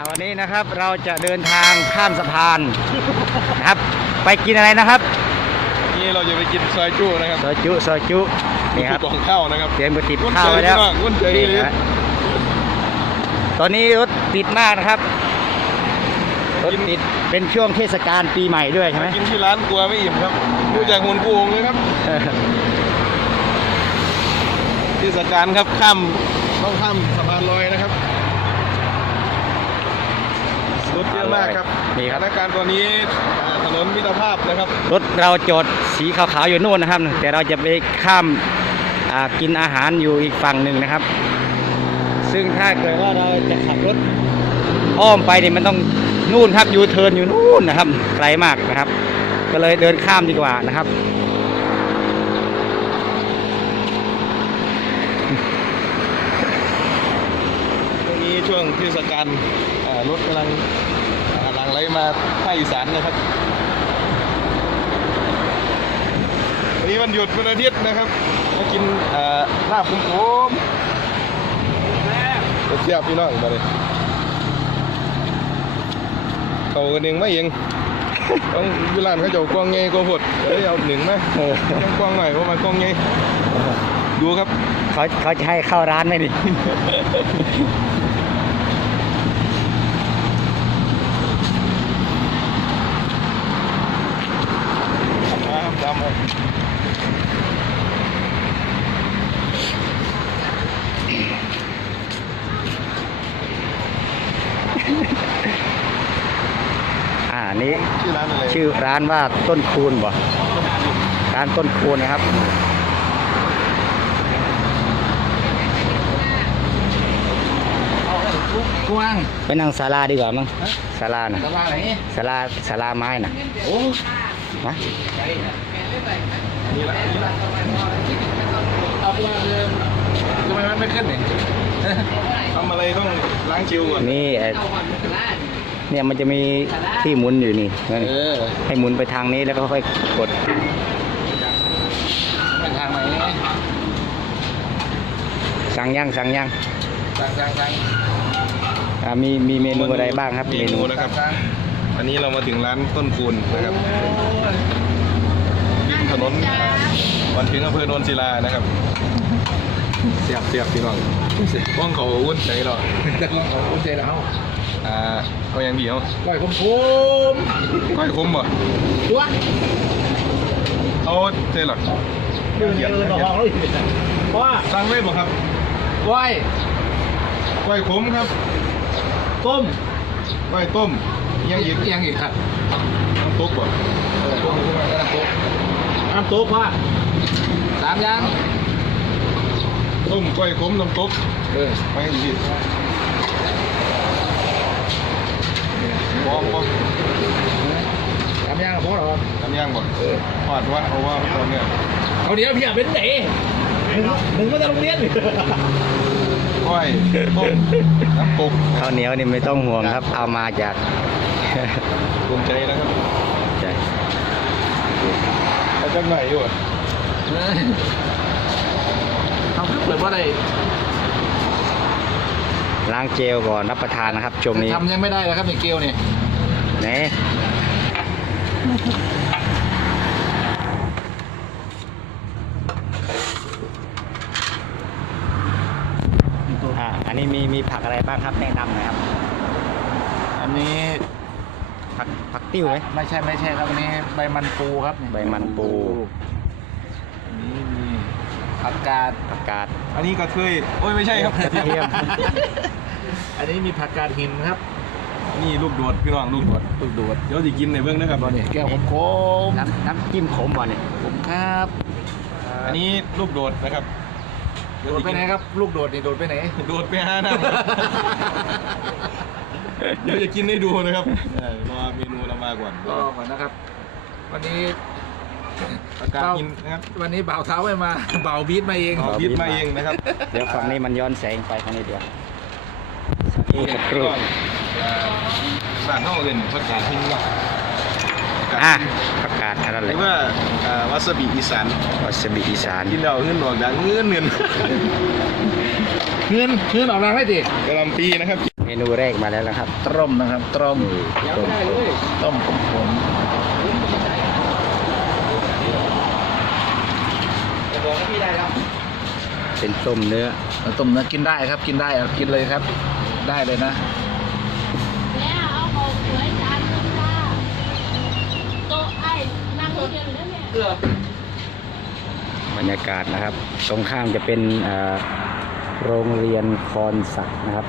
าวันนี้นะครับเราจะเดินทางข้ามสะพานนะครับ ไปกินอะไรนะครับนี่เราจะไปกินซอยจุนะครับซอยจุซอยจุนี่ครับกล่องข้าวนะครับเตรียมกระติบข้าวไว้แล้ววุ่นใจนี่เลยฮะตอนนี้รถติดมากนะครับรถติดเป็นช่วงเทศกาลปีใหม่ด้วยใช่ไหมกินที่ร้านกลัวไม่อิ่มครับดูจากหุ่นปูงเลยครับเทศกาลครับข้ามต้องข้ามสะพานลอยนะครับรถเยอะ มากครับนี่สครับถานการณ์ตอนนี้อ่าถนนมิตรภาพนะครับ รถเราจอดสีขาวๆอยู่นู่นนะครับ แต่เราจะไปข้ามอ่ากินอาหารอยู่อีกฝั่งหนึ่งนะครับ ซึ่งถ้าเกิดว่าเราจะขับรถอ้อมไปเนี่ยมันต้องนู่นครับยูเทิร์นอยู่นู่นนะครับไกลมากนะครับ ก็เลยเดินข้ามดีกว่านะครับตรงนี้ช่วงเทศกาลอ่ารถกำลังอ่าหลังไหล มาภาคอีสานนะครับ วันนี้วันหยุดวันอาทิตย์นะครับมากินอ่าลาบคุ้มโค้มเสียบพี่น้องมาเลยเขากันเองไม่เองต้องอยูร้านเขาเจะกว้างไงกว้างหดเอ้ยเอาหนึ่งไหมเออยังกว้างหน่อยเพราะมันกว้างไงดูครับเขาเขาจะให้เข้าร้านไหมนี่ มาครับตามมา อ่า นี้ชื่อร้านอะไรชื่อร้านว่าต้นคูณบ่ร้านต้นคูณนะครับกว้างไปนั่งศาลาดีกว่ามั้งศาลาน่ะสบายไหนศาลาศาลาไม้น่ะโอ้นะนี่ละนี่ละเอากว้างเลยทำไมมันไม่ขึ้นเนี่ยทำอะไรต้องล้างคิวก่อนนี่ไอ้ เนี่ยมันจะมีที่หมุนอยู่นี่นั่นเออให้หมุนไปทางนี้แล้วก็ค่อยกดไปทางไหนสั่งย่างสั่งย่างสั่งสั่งสั่งอ่ามีมีเมนูอะไรบ้างครับเมนูนะครับ อันนี้เรามาถึงร้านต้นคูณนะครับริมถนนวันถึงอำเภอโนนศิลานะครับเสียบเสียบพี่น้องว่องเขาวุ่นใจหรอกแต่ก็ขอบคุณใจเรา อ่าเอาอย่างเดียวก้อยคมคมก้อยคุ้มบ่ตัวเอาเท่หรอเดินเดินบอกเราอีกว่าสั่งเลยบ่ครับก้อยก้อยขมครับ ต้มก้อยต้มยังอีกยังอีกครับน้ำตกบ่เออต้มขึ้นมาน้ำตุ๊กน้ำตุ๊กว่าสามอย่างต้มก้อยขมน้ำตกเออไปยังอีก บองบ่สามอย่างพอหรอทำย่างบ่เออพอดว่าเอาว่าเอาเนี่ยเอาเดี๋ยวพี่อยากเป็นไหนมึงก็จะโรงเรียนก้อยต้มน้ำตกข้าวเหนียวนี่ไม่ต้องห่วงครับ เอามาจากภูมิใจนะครับใช่เอาจังไหนอยู่อะทำเปิดว่าอะไร ล้างเจลก่อนรับประทานนะครับช่วงนี้ทำยังไม่ได้เลยครับนี่เกลียวนี่นี่อ่าอันนี้มีมีผักอะไรบ้างครับแนะนำหน่อยครับ อันนี้ผักผักติ้วไหมไม่ใช่ไม่ใช่ครับอันนี้ใบมันปูครับ ใบมันปูอันนี้มี ผักกาดผักกาดอันนี้กระเทยโอ้ยไม่ใช่ครับกระเทียม อันนี้มีผักกาดหินครับ นี่ลูกโดดพี่น้องลูกโดดลูกดูดเดี๋ยวสิกินในเบื้องนะครับตอนนี้แก้วผมโค้งน้ำน้ำจิ้มขมบ่เนี่ยผมครับ อันนี้ลูกโดดนะครับโดดไปไหนครับ ลูกโดดนี่โดดไปไหน โดดไปหาน้ำเดี๋ยวจะกินให้ดูนะครับเออรอเมนูเรามาก่อนก็ก่อนนะครับ วันนี้ ประกาศกินนะครับวันนี้บ่าวเท้าไม่มาบ่าวบีทมาเองเอาพิษมาเองนะครับเดี๋ยวฝั่งนี้มันย้อนแสงไปฝั่งนี้เดียวนี่สักคก็รู่เอ่อบ้านเฮาเอิ้นผักกาดหินเนาะอะผักกาดอะไรหรือว่าเอ่อวาซาบิอีสานวาซาบิอีสานกินแล้วเงินออกดังเงินเงินเงินเงินออกแรงได้ดิกะหล่ำปีนะครับ เมนูแรกมาแล้วนะครับต้มนะครับต้มต้มต้มผม ผมเป็นต้มเนื้อต้มนะกินได้ครับ กินได้เอากินเลยครับ ได้เลยนะแล้วเอาของสวยจานนึงค่ะโต๊ะไอ้นั่งเดียวเลยเนี่ยบรรยากาศนะครับ ตรงข้ามจะเป็นเอ่อโรงเรียนคอนสักนะครับ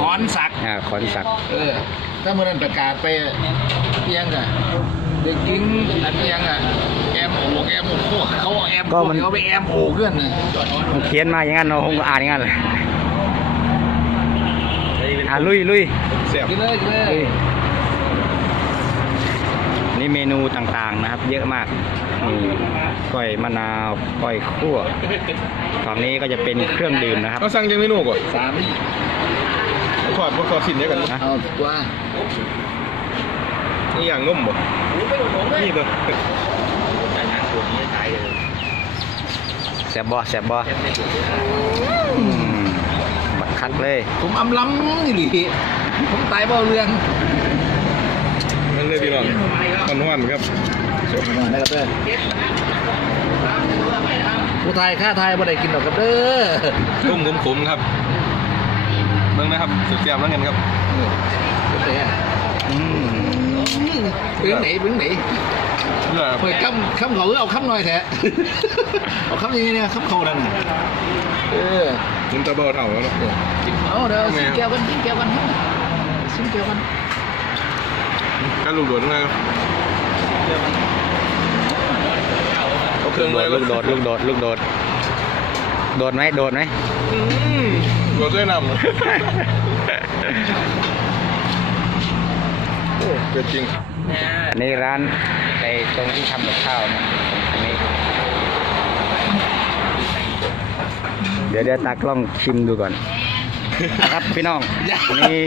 ขอนสักอ่าคอนสักเออถ้าเมื่อนั้นประกาศไปเอียงอะ เด็กหญิงอันเอียงอะแอมโอแอมโอพวกเขาเอาแอมโอเขาไปแอมโอเพื่อนน่ะมันเขียนมาอย่างนั้นเราคงอ่านอย่างนั้นเลยอ่าลุยลุยเสียบกินเลยกินเลยลุยนี่เมนูต่างๆนะครับ เยอะมากนี่ก้อยมะนาวก้อยคั่วฝั่งนี้ก็จะเป็นเครื่องดื่มนะครับเขาสั่งจังเมนูก่อนสามขอดขอดสินเดียวกันฮะเอาตัว นี่อย่างนุ่มบ่นี่เด้อแซบบอแซบบอมบักคักเลย ผมอำล้ำนี่หลีผมตายเบาเรื่องนั่นเลยพี่น้องมันหวานครับสดหน่อยนะครับเด้อผู้ไทยค่าไทยบ่ได้กินหรอกครับเด้อต้มขมๆครับเบิ่งนะครับสุดเสียบแล้วเงินครับเออเป็นไงอะอืม เป็นไหนเป็นไหน เพื่อ เปิดคำคำเขาเอาคำหน่อยแท้ เอาคำอย่างนี้เนี่ยคำเขานั่นน่ะเออ มันตะเบาเท่าแล้วเนาะ เอาเดี๋ยวสิงแก้วกันสิงแก้วกันสิงแก้วกัน ก็ลูกโดดมาครับเอาเครื่อง โด เลย ดลูกโดดลูกโดดลูกโดด โดดไหมโดดไหม อืมโดดด้วยน้ำโอ้ เกิดจริงอันนี้ร้านไอ้ตรงที่ทำกับข้าวนะอันนี้ เดี๋ยวเดี๋ยวตากล้องชิมดูก่อนนะครับพี่น้องนี่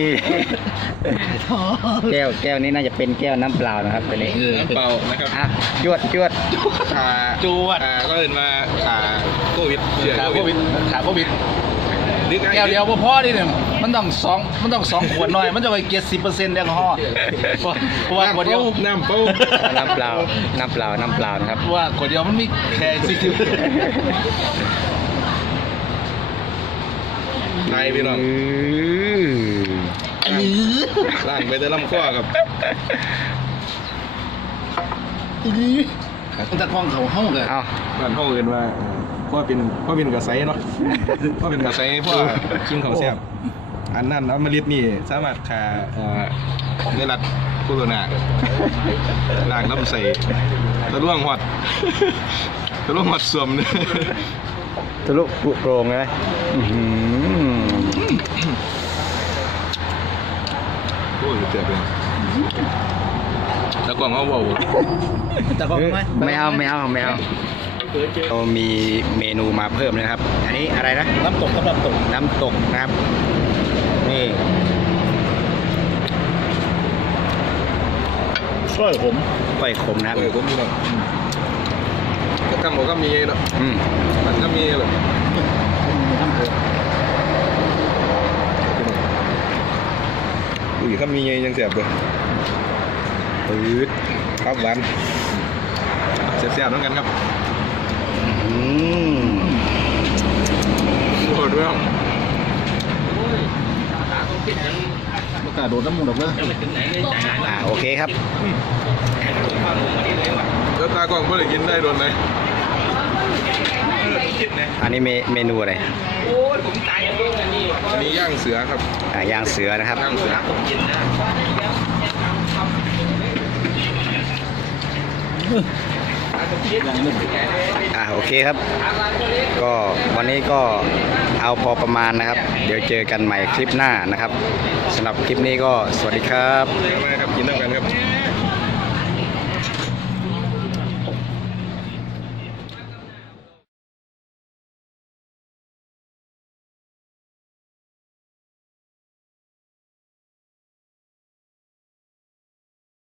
แก้วแก้วนี้น่าจะเป็นแก้วน้ำเปล่านะครับตัวนี้เออน้ำเปล่านะครับอะจวดจวดขาจวดขาก็เดินมาขาโควิดเสียขาโคโควิวิดดขาโควิด นึกแก้วเดียวบ่พอดิเนี่ยมันต้องสองมันต้องสองขวดหน่อย มันจะไปเกียรสิบเปอร์เซ็นต์แอลกอฮอล์เพราะว่าขวดเดียวน้ำเปล่าน้ำเปล่าน้ำเปล่าน้ำเปล่านะครับเพราะว่าขวดเดียวมันมีแค่สิบไทยพี่น้องอือล่างไปแต่ลำข้อครับมันจะคล้องเขาห้องเลยเอาบ้านพ่อเอินว่า พ่อเป็นพ่อเป็นกระไซเนาะพ่อเป็นกระไซพ่อกินข้าวแซ่บอันนั้นอมฤตนี่สามารถขาเอ่อเนื้อรัดโคโรนาล่างลำไส้ตะล่วงหอดตะล่วงหอดสวมเนี่ยทะลุปุโปรงเลยอื้อหือโอ้ยเจ็บเลยแล้วกล่องเขาบอกว่าจะคล้องไหมไม่เอาไม่เอาไม่เอา เรามีเมนูมาเพิ่มนะครับ อันนี้อะไรนะ น้ำตกครับน้ำตก น้ำตกนะครับ นี่ช่วยผมก้อยขมนะครับเออผมมีเนาะก็กำบอกก็มีเนาะอืมมันก็มีเลยน้ำตกอุ้ยถ้ามียังแสบเลยปืดครับหวานแสบๆเหมือนกันครับ อืม โอ้โหด้วยครับประกาศโดดน้ำมูกดอกเลยอ่าโอเคครับแล้วตากล้องเพื่อกินได้โดนไหมอันนี้เมเมนูอะไรอันนี้ย่างเสือครับอ่าย่างเสือนะครับย่างเสือ อ่าโอเคครับ ก็วันนี้ก็เอาพอประมาณนะครับ เดี๋ยวเจอกันใหม่คลิปหน้านะครับสำหรับคลิปนี้ก็สวัสดีครับมาครับกินน้ำกันครับ